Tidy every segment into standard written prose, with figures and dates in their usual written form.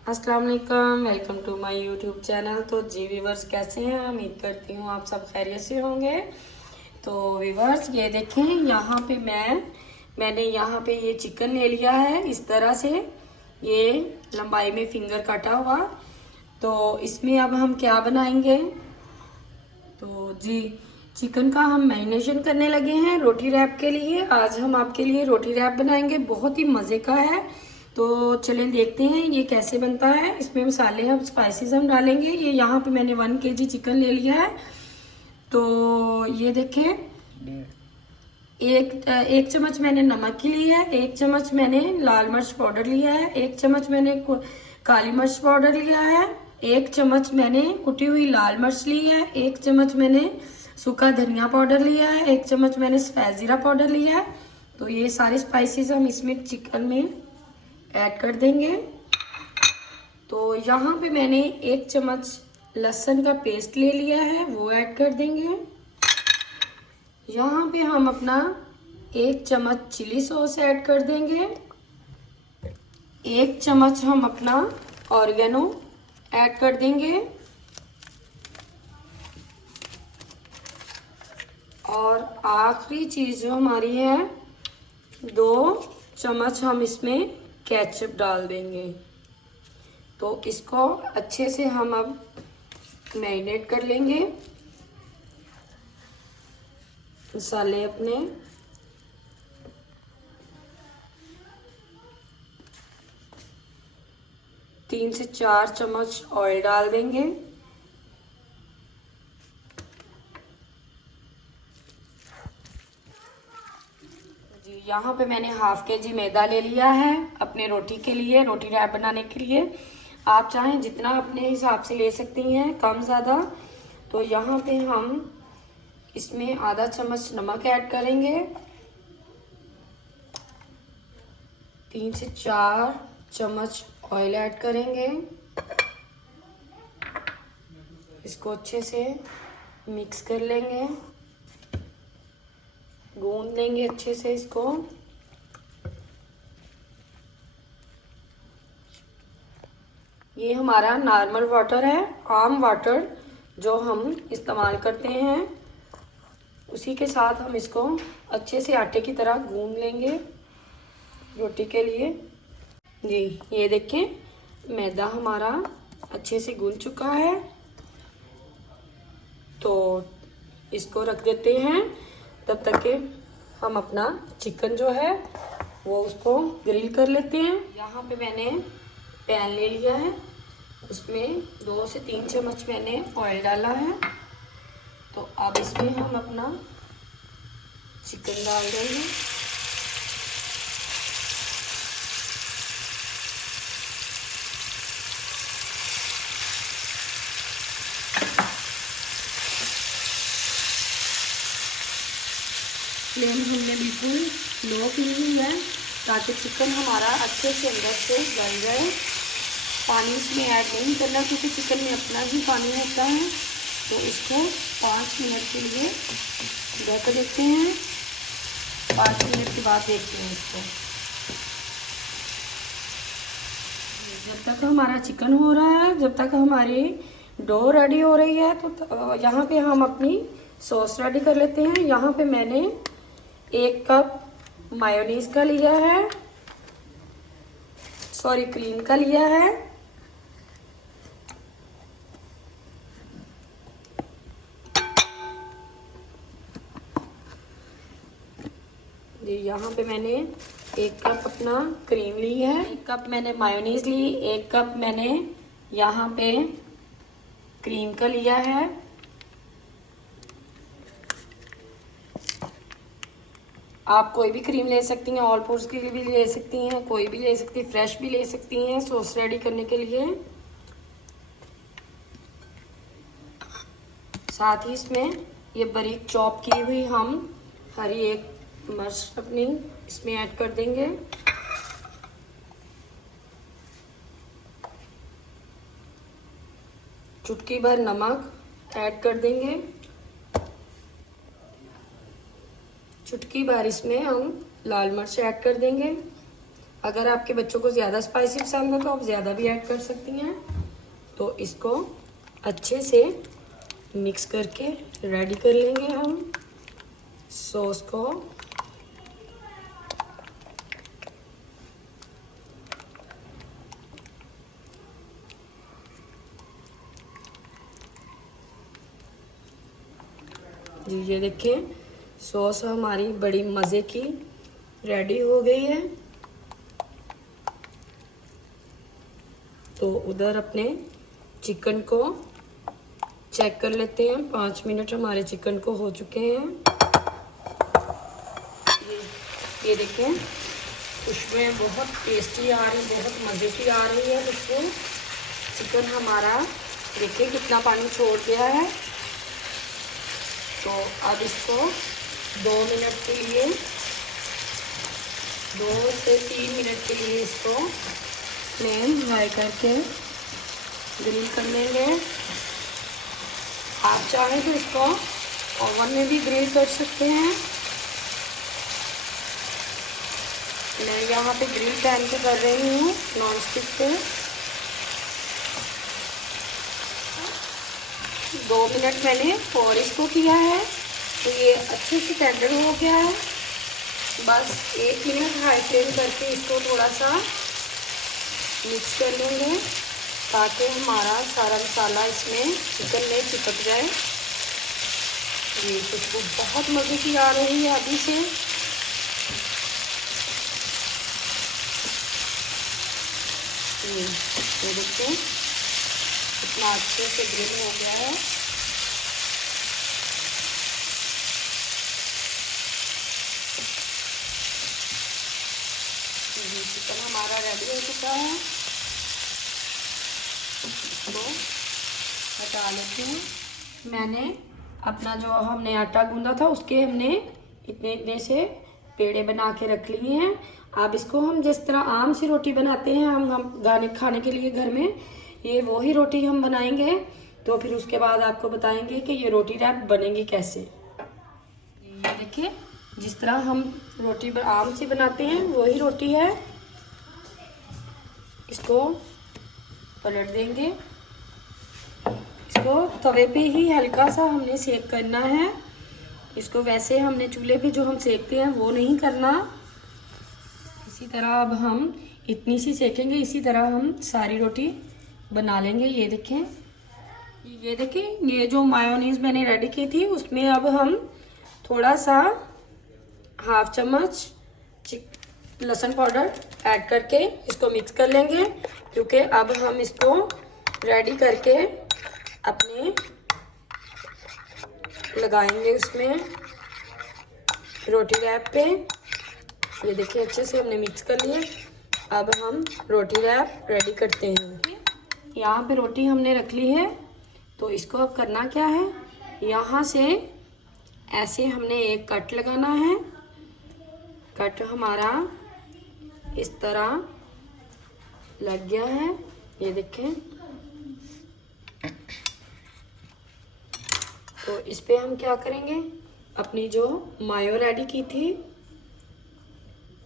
अस्सलाम वालेकुम, welcome to my YouTube channel. तो जी व्यूवर्स, कैसे हैं? उम्मीद करती हूँ आप सब खैरियत से होंगे। तो व्यूवर्स, ये देखें, यहाँ पे मैंने यहाँ पे ये चिकन ले लिया है इस तरह से, ये लंबाई में फिंगर कटा हुआ। तो इसमें अब हम क्या बनाएंगे? तो जी, चिकन का हम मैरिनेशन करने लगे हैं रोटी रैप के लिए। आज हम आपके लिए रोटी रैप बनाएंगे, बहुत ही मज़े का है। तो चलें देखते हैं ये कैसे बनता है। इसमें मसाले हम स्पाइसेस हम डालेंगे। ये यहाँ पे मैंने 1 kg चिकन ले लिया है। तो ये देखें, एक चम्मच मैंने नमक की ली है, 1 चम्मच मैंने लाल मिर्च पाउडर लिया है, 1 चम्मच मैंने काली मिर्च पाउडर लिया है, 1 चम्मच मैंने कुटी हुई लाल मिर्च ली है, 1 चम्मच मैंने सूखा धनिया पाउडर लिया है, 1 चम्मच मैंने सफ़ेद ज़ीरा पाउडर लिया है। तो ये सारे स्पाइसेस हम इसमें चिकन में ऐड कर देंगे। तो यहाँ पे मैंने 1 चम्मच लहसुन का पेस्ट ले लिया है, वो ऐड कर देंगे। यहाँ पे हम अपना 1 चम्मच चिली सॉस ऐड कर देंगे। 1 चम्मच हम अपना ऑरिगेनो ऐड कर देंगे। और आखिरी चीज़ जो हमारी है, 2 चम्मच हम इसमें केचप डाल देंगे। तो इसको अच्छे से हम अब मैरिनेट कर लेंगे मसाले अपने। तीन से 4 चम्मच ऑयल डाल देंगे। जी, यहाँ पे मैंने ½ kg मैदा ले लिया है अपने रोटी के लिए, रोटी रैप बनाने के लिए। आप चाहें जितना अपने हिसाब से ले सकती हैं, कम ज़्यादा। तो यहाँ पे हम इसमें आधा चम्मच नमक ऐड करेंगे, 3 से 4 चम्मच ऑयल ऐड करेंगे। इसको अच्छे से मिक्स कर लेंगे, गूंद लेंगे अच्छे से इसको। ये हमारा नॉर्मल वाटर है, आम वाटर जो हम इस्तेमाल करते हैं, उसी के साथ हम इसको अच्छे से आटे की तरह गूंद लेंगे रोटी के लिए। जी, ये देखें, मैदा हमारा अच्छे से गूंद चुका है। तो इसको रख देते हैं तब तक के हम अपना चिकन जो है वो उसको ग्रिल कर लेते हैं। यहाँ पे मैंने पैन ले लिया है, उसमें 2 से 3 चम्मच मैंने ऑयल डाला है। तो अब इसमें हम अपना चिकन डाल देंगे। फ्लेम हमने बिल्कुल लो की हुई है ताकि चिकन हमारा अच्छे से अंदर से गल जाए। पानी इसमें ऐड नहीं करना क्योंकि चिकन में अपना ही पानी होता है। तो इसको 5 मिनट के लिए ढक देते हैं। 5 मिनट के बाद देखते हैं इसको। जब तक हमारा चिकन हो रहा है, जब तक हमारी डो रेडी हो रही है, तो यहाँ पे हम अपनी सॉस रेडी कर लेते हैं। यहाँ पे मैंने 1 कप मायोनीज का लिया है, सॉरी क्रीम का लिया है। यहाँ पे मैंने 1 कप अपना क्रीम ली है, 1 कप मैंने मायोनीज ली, 1 कप मैंने यहाँ पे क्रीम का लिया है। आप कोई भी क्रीम ले सकती हैं, ऑल पोर्स की भी ले सकती हैं, कोई भी ले सकती हैं, फ्रेश भी ले सकती हैं सॉस रेडी करने के लिए। साथ ही इसमें ये बारीक चॉप की हुई हम हरी एक मिर्च अपनी इसमें ऐड कर देंगे। चुटकी भर नमक ऐड कर देंगे। चुटकी भर इसमें हम लाल मिर्च ऐड कर देंगे। अगर आपके बच्चों को ज़्यादा स्पाइसी पसंद है तो आप ज़्यादा भी ऐड कर सकती हैं। तो इसको अच्छे से मिक्स करके रेडी कर लेंगे हम सॉस को। जी ये देखिए सॉस हमारी बड़ी मज़े की रेडी हो गई है। तो उधर अपने चिकन को चेक कर लेते हैं। 5 मिनट हमारे चिकन को हो चुके हैं। ये देखें खुशबुएं बहुत टेस्टी आ रही, बहुत मज़े की आ रही है खुशबू। चिकन हमारा देखिए कितना पानी छोड़ दिया है। तो अब इसको 2 मिनट के लिए 2 से 3 मिनट के लिए इसको फ्लेम हाई करके ग्रिल कर लेंगे। आप चाहें तो इसको ओवन में भी ग्रिल कर सकते हैं। मैं यहाँ पे ग्रिल पैन पे कर रही हूँ, नॉन स्टिक पे। 2 मिनट मैंने और इसको किया है तो ये अच्छे से टेंडर हो गया है। बस 1 मिनट हाई फ्लेम करके इसको थोड़ा सा मिक्स कर लेंगे ताकि हमारा सारा मसाला इसमें चिकन में चिपक जाए। ये खुशबू बहुत मज़े की आ रही है अभी से। ये देखिए कितना अच्छे से ग्रिल हो गया है। चिकन हमारा रेडी हो चुका है। इसको हटा लेते हैं। मैंने अपना जो हमने आटा गूंदा था उसके हमने इतने इतने से पेड़े बना के रख लिए हैं। अब इसको हम जिस तरह आम सी रोटी बनाते हैं हम गाने खाने के लिए घर में, ये वही रोटी हम बनाएंगे। तो फिर उसके बाद आपको बताएंगे कि ये रोटी रैप बनेगी कैसे। ये देखिए जिस तरह हम रोटी आम सी बनाते हैं वही रोटी है। इसको पलट देंगे। इसको तवे पे ही हल्का सा हमने सेक करना है। इसको वैसे हमने चूल्हे पे जो हम सेकते हैं वो नहीं करना। इसी तरह अब हम इतनी सी सेकेंगे, इसी तरह हम सारी रोटी बना लेंगे। ये देखें ये जो मायोनीज मैंने रेडी की थी उसमें अब हम थोड़ा सा 1/2 चम्मच लहसुन पाउडर ऐड करके इसको मिक्स कर लेंगे, क्योंकि अब हम इसको रेडी करके अपने लगाएंगे उसमें रोटी रैप पे। ये देखिए अच्छे से हमने मिक्स कर लिए। अब हम रोटी रैप रेडी करते हैं। यहाँ पे रोटी हमने रख ली है। तो इसको अब करना क्या है, यहाँ से ऐसे हमने एक कट लगाना है। कट हमारा इस तरह लग गया है। ये देखें। तो इस पे हम क्या करेंगे, अपनी जो मायो रेडी की थी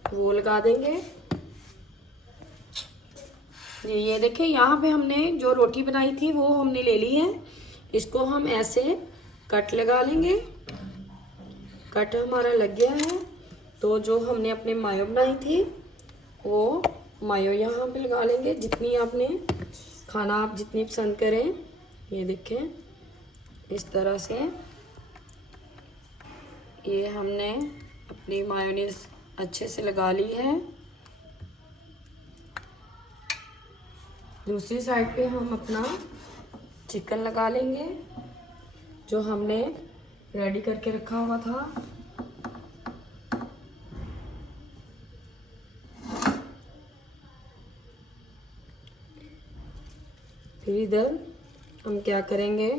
वो लगा देंगे। ये देखिए यहाँ पे हमने जो रोटी बनाई थी वो हमने ले ली है। इसको हम ऐसे कट लगा लेंगे। कट हमारा लग गया है। तो जो हमने अपने मायो बनाई थी वो मायो यहाँ पे लगा लेंगे। जितनी आपने खाना आप जितनी पसंद करें। ये देखें इस तरह से ये हमने अपनी मायोनीज अच्छे से लगा ली है। दूसरी साइड पे हम अपना चिकन लगा लेंगे जो हमने रेडी करके रखा हुआ था। फिर इधर हम क्या करेंगे,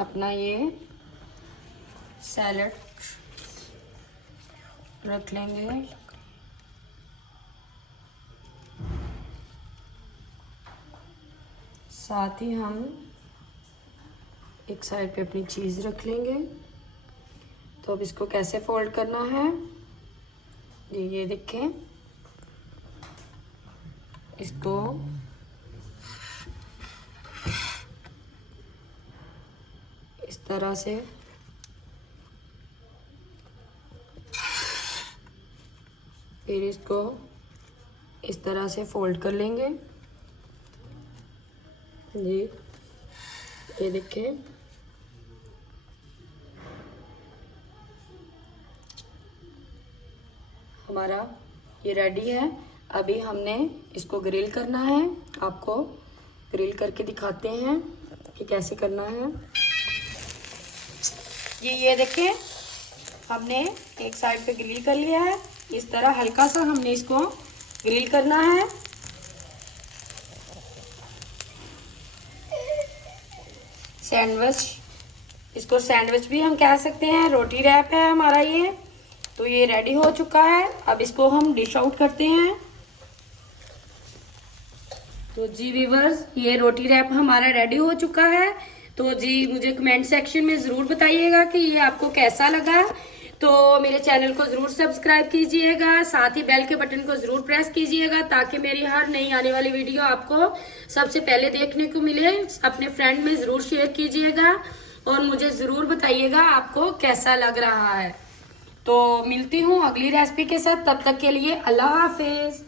अपना ये सैलड रख लेंगे। साथ ही हम एक साइड पे अपनी चीज़ रख लेंगे। तो अब इसको कैसे फोल्ड करना है ये देखें। इसको इस तरह से फिर इसको इस तरह से फोल्ड कर लेंगे जी। ये देखिए हमारा ये रेडी है। अभी हमने इसको ग्रिल करना है। आपको ग्रिल करके दिखाते हैं कि कैसे करना है। ये देखिए हमने एक साइड पे ग्रिल कर लिया है। इस तरह हल्का सा हमने इसको ग्रिल करना है। सैंडविच, इसको सैंडविच भी हम कह सकते हैं। रोटी रैप है हमारा ये। तो ये रेडी हो चुका है। अब इसको हम डिश आउट करते हैं। तो जी व्यूअर्स, ये रोटी रैप हमारा रेडी हो चुका है। तो जी मुझे कमेंट सेक्शन में ज़रूर बताइएगा कि ये आपको कैसा लगा। तो मेरे चैनल को ज़रूर सब्सक्राइब कीजिएगा, साथ ही बेल के बटन को ज़रूर प्रेस कीजिएगा ताकि मेरी हर नई आने वाली वीडियो आपको सबसे पहले देखने को मिले। अपने फ्रेंड में ज़रूर शेयर कीजिएगा और मुझे ज़रूर बताइएगा आपको कैसा लग रहा है। तो मिलती हूँ अगली रेसिपी के साथ। तब तक के लिए अल्लाह हाफिज।